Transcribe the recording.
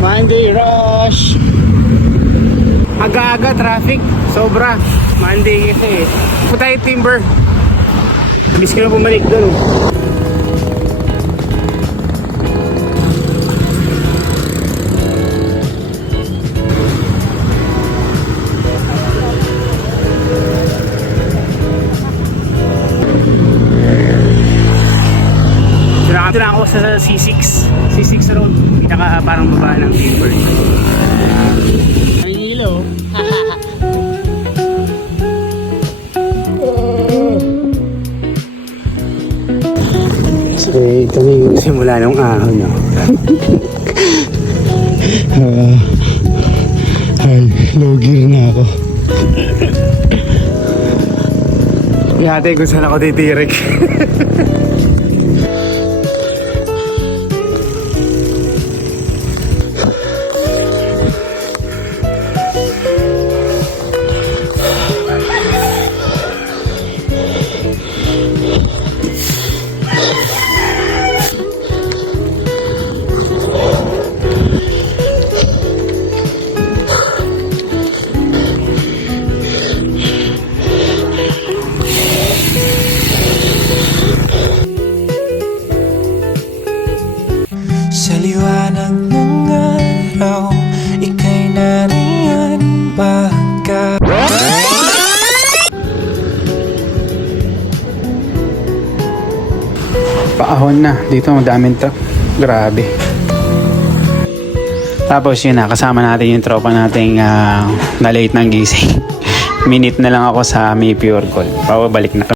Monday rush. Aga-aga traffic. Sobra. Monday kasi. Punta tayo Timber. Bis ko na bumalik doon. Ito na ako sa C6 road, pinaka parang baba ng Timber. Ay hilo. So ito na yung simula ng ahon, no? Ay, low gear na ako. Yate kung saan ako titirik. Sa liwanag ng araw, ika'y nariyan baka. Paahon na. Dito madaming truck. Grabe. Tapos yun na, kasama natin yung tropa nating na late ng gising. Minute na lang ako sa may pure call. Pabalik na.